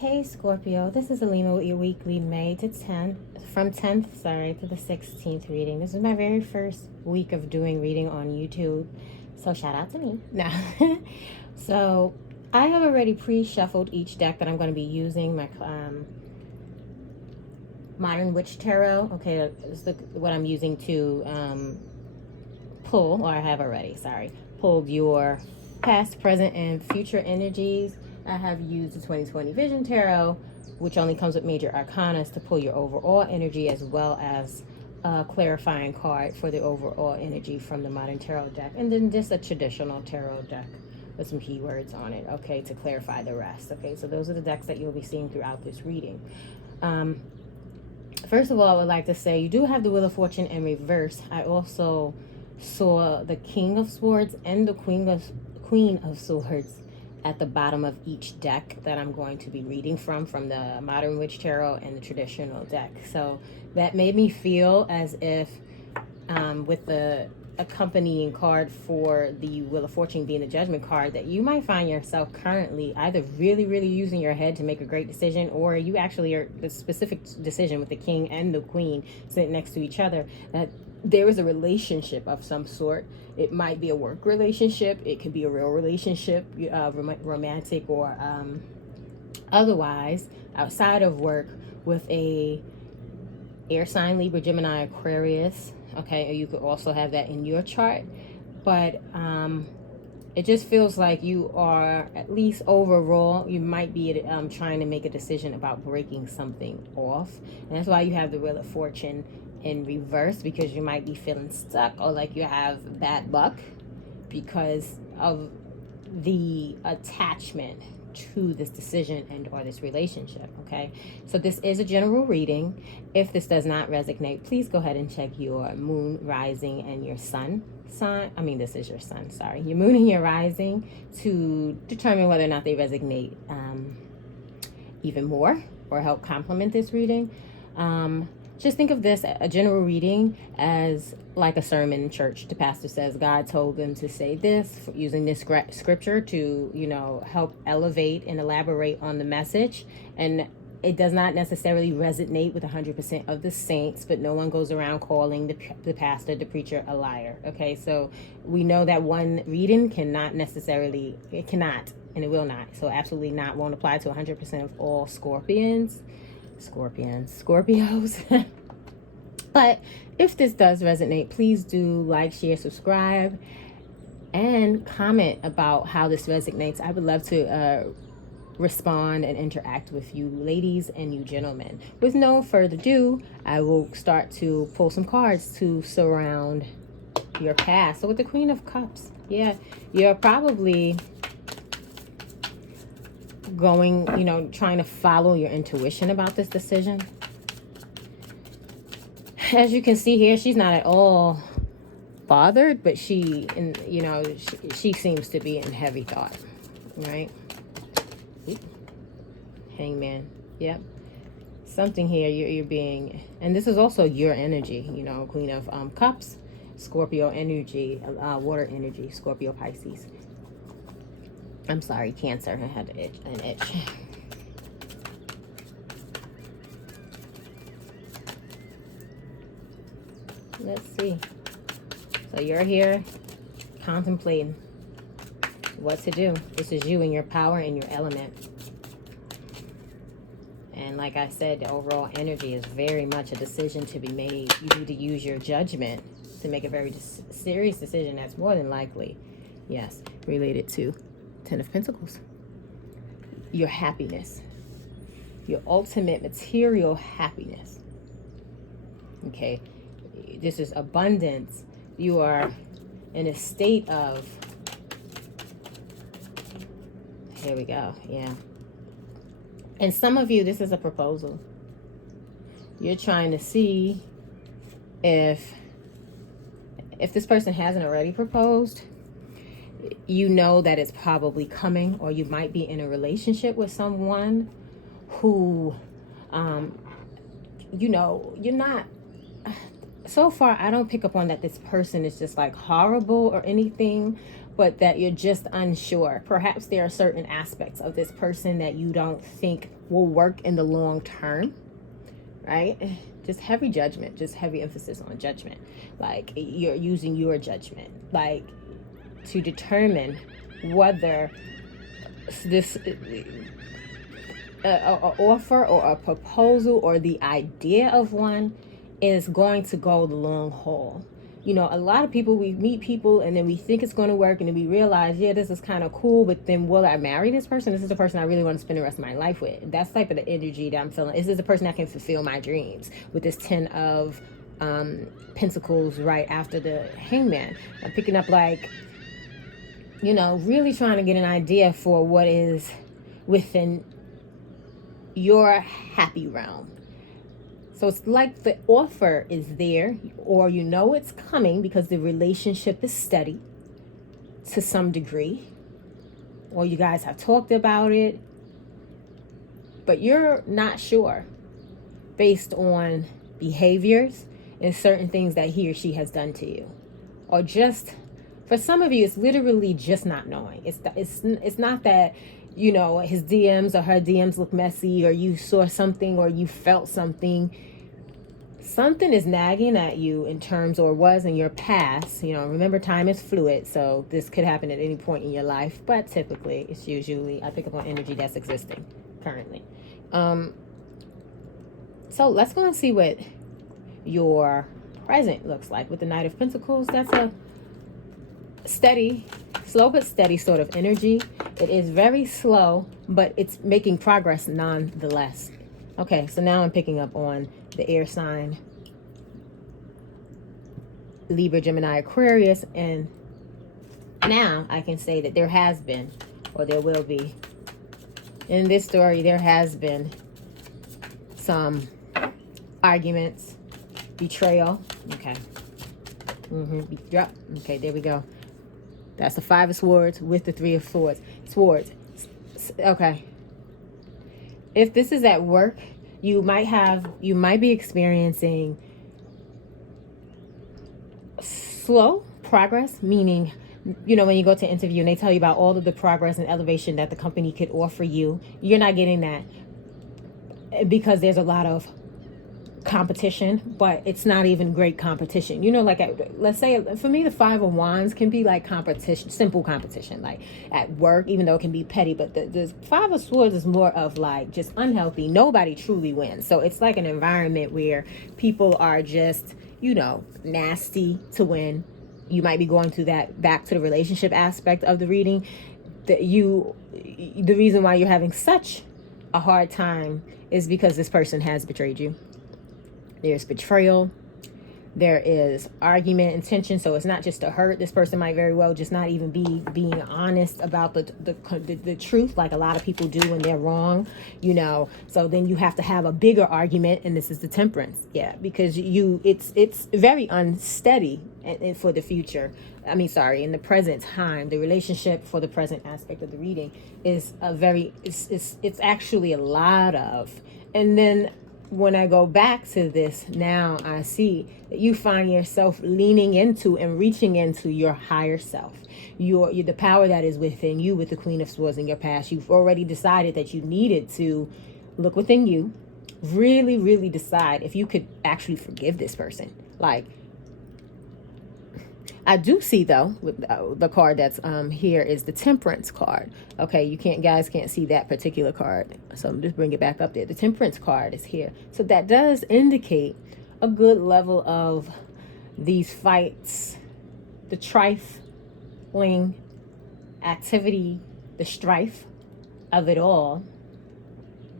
Hey Scorpio, this is Alima with your weekly May to 10th, from 10th, to the 16th reading. This is my very first week of doing reading on YouTube, so shout out to me. Now, so I have already pre-shuffled each deck that I'm going to be using, my Modern Witch Tarot. Okay, that's what I'm using to pull, or I have already, pulled your past, present, and future energies. I have used the 2020 Vision Tarot, which only comes with major arcanas, to pull your overall energy, as well as a clarifying card for the overall energy from the Modern Tarot deck, and then just a traditional tarot deck with some keywords on it, okay, to clarify the rest. Okay, so those are the decks that you'll be seeing throughout this reading. First of all, I would like to say you do have the Wheel of Fortune in reverse. I also saw the King of Swords and the Queen of Swords at the bottom of each deck that I'm going to be reading from the Modern Witch Tarot and the traditional deck. So that made me feel as if with the accompanying card for the Wheel of Fortune being the Judgment card, that you might find yourself currently either really, really using your head to make a great decision, or you actually are the specific decision with the King and the Queen sitting next to each other, that there is a relationship of some sort. It might be a work relationship. It could be a real relationship, romantic or otherwise, outside of work, with a air sign, Libra, Gemini, Aquarius. Okay, or you could also have that in your chart. But it just feels like you are, at least overall, you might be trying to make a decision about breaking something off. And that's why you have the Wheel of Fortune in reverse, because you might be feeling stuck, or like you have bad luck because of the attachment to this decision and or this relationship. Okay, so this is a general reading. If this does not resonate, please go ahead and check your moon, rising, and your sun sign. This is your sun, your moon and your rising, to determine whether or not they resonate even more or help complement this reading. Just think of this, a general reading, as like a sermon in church. The pastor says God told them to say this, using this scripture to, help elevate and elaborate on the message. And it does not necessarily resonate with 100% of the saints, but no one goes around calling the pastor, the preacher, a liar. Okay, so we know that one reading cannot, and it will not. So absolutely not, won't apply to 100% of all Scorpios. But if this does resonate, please do like, share, subscribe, and comment about how this resonates. I would love to respond and interact with you ladies and you gentlemen. With no further ado, I will start to pull some cards to surround your past. So with the Queen of Cups, yeah, you're probably going, trying to follow your intuition about this decision. As you can see here, she's not at all bothered, but she seems to be in heavy thought, right? Hangman, yep. Something here you're being, and this is also your energy, Queen of Cups, Scorpio energy, water energy, Scorpio, Pisces. I'm sorry, Cancer. I had an itch. Let's see. So you're here contemplating what to do. This is you in your power and your element. And like I said, the overall energy is very much a decision to be made. You need to use your judgment to make a very serious decision that's more than likely, yes, related to Ten of Pentacles. Your happiness. Your ultimate material happiness. Okay. This is abundance. You are in a state of, here we go, yeah. And some of you, this is a proposal. You're trying to see if this person hasn't already proposed, you know that it's probably coming, or you might be in a relationship with someone who, you're not, so far I don't pick up on that this person is just like horrible or anything, but that you're just unsure. Perhaps there are certain aspects of this person that you don't think will work in the long term, right? Just heavy judgment, just heavy emphasis on judgment. Like you're using your judgment, like to determine whether this offer or a proposal or the idea of one is going to go the long haul. You know, a lot of people, we meet people and then we think it's going to work, and then we realize, yeah, this is kind of cool, but then will I marry this person? This is the person I really want to spend the rest of my life with. That's the type of the energy that I'm feeling. Is this the person that can fulfill my dreams? With this 10 of Pentacles right after the Hangman, I'm picking up like, you know, really trying to get an idea for what is within your happy realm. So it's like the offer is there, or you know it's coming because the relationship is steady to some degree, or you guys have talked about it, but you're not sure based on behaviors and certain things that he or she has done to you. Or just, for some of you, it's literally just not knowing. It's not that, you know, his DMs or her DMs look messy, or you saw something, or you felt something. Something is nagging at you in terms, or was in your past. You know, remember, time is fluid, so this could happen at any point in your life, but typically it's usually, I pick up on energy that's existing currently. So let's go and see what your present looks like with the Knight of Pentacles. That's a steady, slow but steady sort of energy. It is very slow, but it's making progress nonetheless. Okay, so now I'm picking up on the air sign, Libra, Gemini, Aquarius, and now I can say that there has been, or there will be, in this story, there has been some arguments, betrayal. Okay. Yep. Okay, there we go. That's the Five of Swords with the Three of Swords. Okay. If this is at work, you might be experiencing slow progress, meaning, you know, when you go to interview and they tell you about all of the progress and elevation that the company could offer you, you're not getting that because there's a lot of competition, but it's not even great competition. You know, like let's say for me, the Five of Wands can be like competition, simple competition, like at work, even though it can be petty. But the Five of Swords is more of like just unhealthy. Nobody truly wins. So it's like an environment where people are just, you know, nasty to win. You might be going through that, back to the relationship aspect of the reading. The reason why you're having such a hard time is because this person has betrayed you. There's betrayal. There is argument intention. So it's not just to hurt. This person might very well just not even be being honest about the truth, like a lot of people do when they're wrong, you know. So then you have to have a bigger argument, and this is the Temperance. Yeah, because it's very unsteady for the future. I mean, sorry, in the present time, the relationship for the present aspect of the reading is it's actually a lot of. And then when I go back to this, now I see that you find yourself leaning into and reaching into your higher self, your the power that is within you with the Queen of Swords in your past. You've already decided that you needed to look within you, really, really decide if you could actually forgive this person. Like, I do see though, with the card that's here is the Temperance card. Okay, guys can't see that particular card, so I'm just bring it back up there. The Temperance card is here, so that does indicate a good level of these fights, the trifling activity, the strife of it all.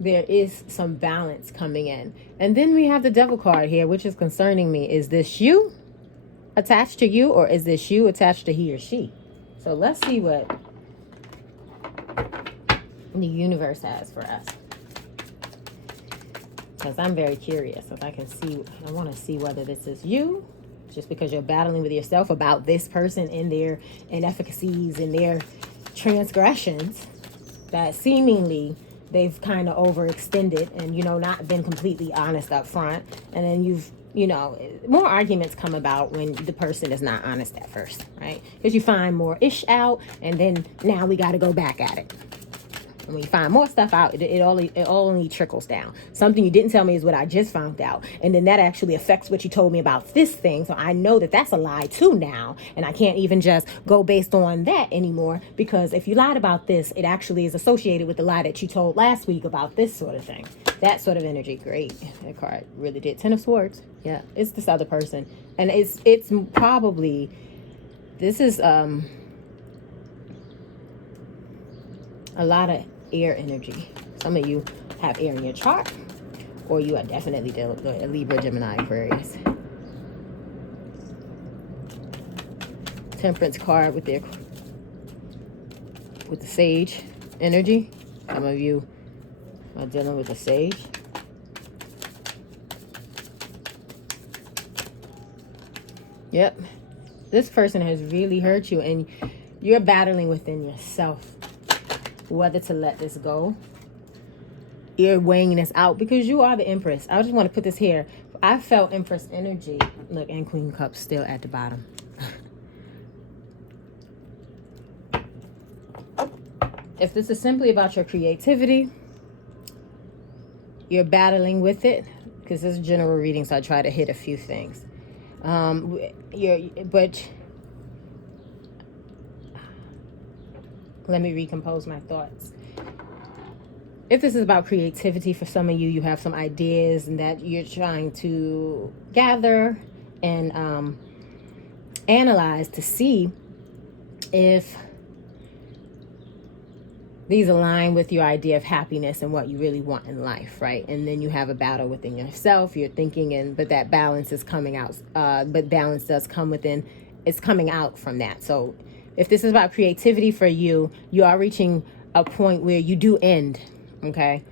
There is some balance coming in, and then we have the Devil card here, which is concerning me. Is this you attached to you, or is this you attached to he or she? So let's see what the universe has for us, because I'm very curious. If I can see, I want to see whether this is you, just because you're battling with yourself about this person and their inefficacies and their transgressions that seemingly they've kind of overextended and, you know, not been completely honest up front, and then you've you know, more arguments come about when the person is not honest at first, right? Because you find more ish out, and then now we got to go back at it. And when you find more stuff out, it only trickles down. Something you didn't tell me is what I just found out. And then that actually affects what you told me about this thing. So I know that that's a lie too now. And I can't even just go based on that anymore. Because if you lied about this, it actually is associated with the lie that you told last week about this sort of thing. That sort of energy. Great. That card really did. 10 of Swords. Yeah. It's this other person. And it's probably, this is a lot of air energy. Some of you have air in your chart, or you are definitely a Libra, Gemini, Aquarius. Temperance card with the Sage energy. Some of you are dealing with the Sage. Yep. This person has really hurt you, and you're battling within yourself whether to let this go. You're weighing this out because you are the Empress. I just want to put this here. I felt Empress energy. Look, and Queen Cups still at the bottom. If this is simply about your creativity, you're battling with it, because this is general reading, so I try to hit a few things. But let me recompose my thoughts. If this is about creativity, for some of you, you have some ideas and that you're trying to gather and analyze to see if these align with your idea of happiness and what you really want in life, right? And then you have a battle within yourself. You're thinking, but that balance is coming out. But balance does come within. It's coming out from that. So if this is about creativity for you, you are reaching a point where you do end, okay?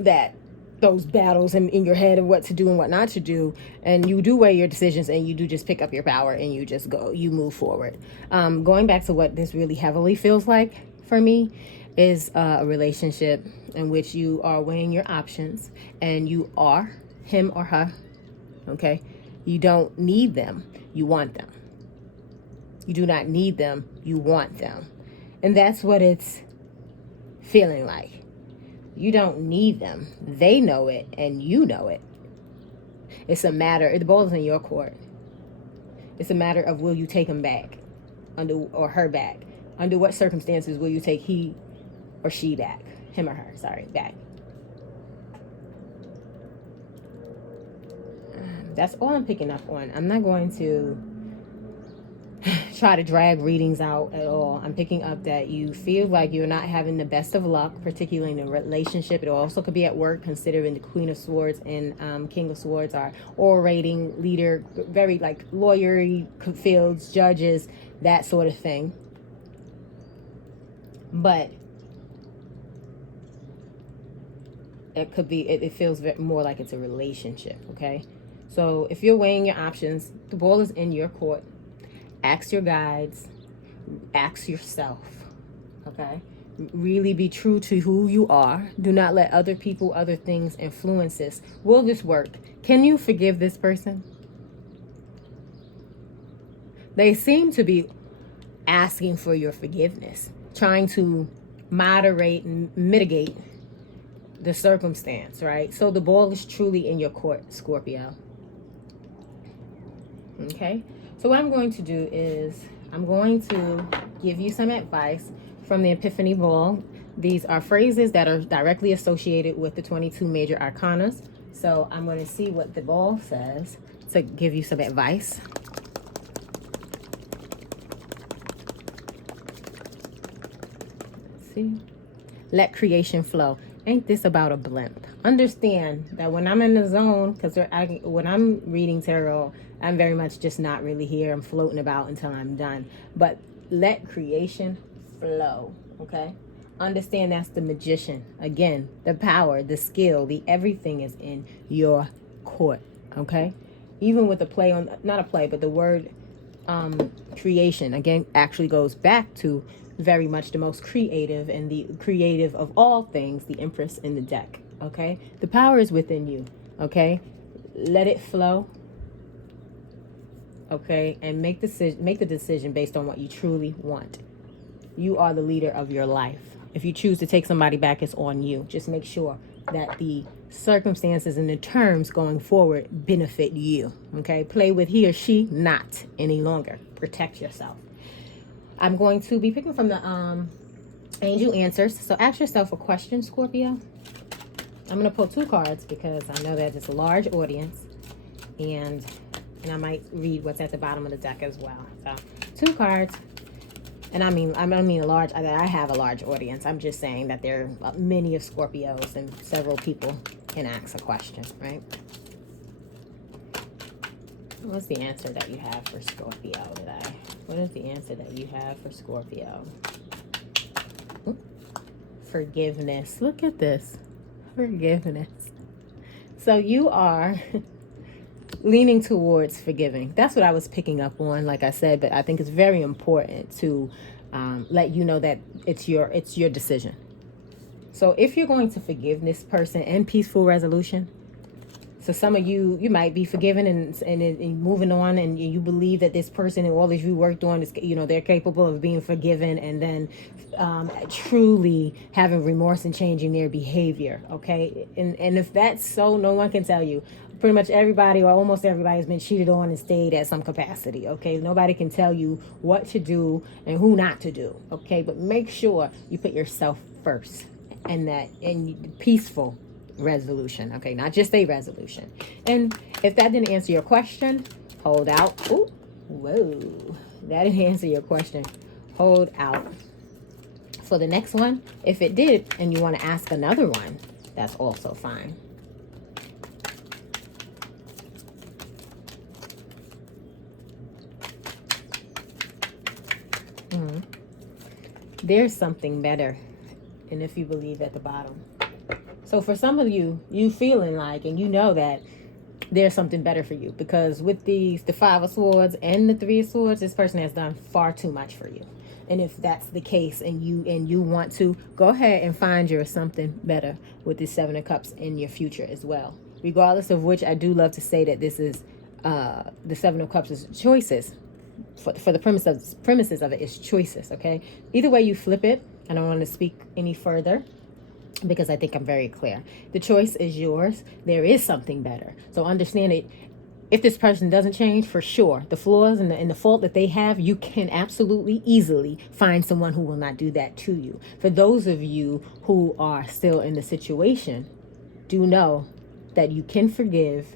That those battles in your head of what to do and what not to do, and you do weigh your decisions, and you do just pick up your power and you just go, you move forward. Going back to what this really heavily feels like for me is a relationship in which you are weighing your options, and you are him or her, okay? You don't need them, you want them. You do not need them, you want them. And that's what it's feeling like. You don't need them. They know it, and you know it. It's a matter, the ball is in your court. It's a matter of, will you take him back, or her back? Under what circumstances will you take he or she back? Him or her, sorry, back. That's all I'm picking up on. I'm not going to try to drag readings out at all. I'm picking up that you feel like you're not having the best of luck, particularly in a relationship. It also could be at work, considering the Queen of Swords and King of Swords are orating, leader, very like lawyery fields, judges, that sort of thing. But it could be, it feels more like it's a relationship, okay? So if you're weighing your options, the ball is in your court. Ask your guides, ask yourself, okay? Really be true to who you are. Do not let other people, other things influence this. Will this work? Can you forgive this person? They seem to be asking for your forgiveness, trying to moderate and mitigate the circumstance, right? So the ball is truly in your court, Scorpio. Okay? So what I'm going to do is I'm going to give you some advice from the Epiphany Ball. These are phrases that are directly associated with the 22 major arcanas. So I'm going to see what the ball says to give you some advice. Let's see. Let creation flow. Ain't this about a blimp? Understand that when I'm in the zone, because when I'm reading tarot, I'm very much just not really here. I'm floating about until I'm done. But let creation flow, okay? Understand that's the magician. Again, the power, the skill, the everything is in your court, okay? Even with the play on, not a play, but the word creation, again, actually goes back to very much the most creative and the creative of all things, the Empress in the deck, okay? The power is within you, okay? let it flow. Okay, and make the decision based on what you truly want. You are the leader of your life. If you choose to take somebody back, it's on you. Just make sure that the circumstances and the terms going forward benefit you. Okay, play with he or she not any longer. Protect yourself. I'm going to be picking from the angel answers. So ask yourself a question, Scorpio. I'm going to pull 2 cards because I know that it's a large audience, and I might read what's at the bottom of the deck as well. So 2 cards. And I don't mean a large, I have a large audience. I'm just saying that there are many of Scorpios and several people can ask a question, right? What's the answer that you have for Scorpio today? What is the answer that you have for Scorpio? Ooh, forgiveness. Look at this. Forgiveness. So you are leaning towards forgiving. That's what I was picking up on, like I said, but I think it's very important to let you know that it's your decision. So if you're going to forgive this person and peaceful resolution, so some of you might be forgiven and moving on, and you believe that this person and all that you worked on is, they're capable of being forgiven, and then truly having remorse and changing their behavior. Okay, and if that's so, no one can tell you. Pretty much everybody or almost everybody has been cheated on and stayed at some capacity. Okay, nobody can tell you what to do and who not to do. Okay, but make sure you put yourself first, and that in peaceful resolution. Okay, not just a resolution. And if that didn't answer your question, hold out. Ooh, whoa, that didn't answer your question. Hold out for the next one. If it did and you want to ask another one, that's also fine. There's something better, and if you believe at the bottom. So for some of you, you feeling like, and you know that there's something better for you, because with the 5 of Swords and the 3 of Swords, this person has done far too much for you. And if that's the case, and you want to, go ahead and find your something better with the 7 of Cups in your future as well. Regardless of which, I do love to say that this is the 7 of Cups is choices. For the premises of it is choices. Okay, either way you flip it, I don't want to speak any further because I think I'm very clear. The choice is yours. There is something better. So understand it. If this person doesn't change, for sure, the flaws and the fault that they have, you can absolutely easily find someone who will not do that to you. For those of you who are still in the situation, do know that you can forgive.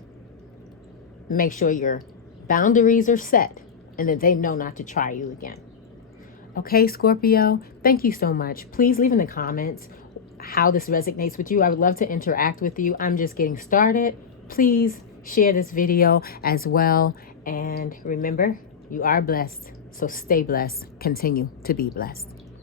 Make sure your boundaries are set and that they know not to try you again. Okay, Scorpio, thank you so much. Please leave in the comments how this resonates with you. I would love to interact with you. I'm just getting started. Please share this video as well. And remember, you are blessed. So stay blessed. Continue to be blessed.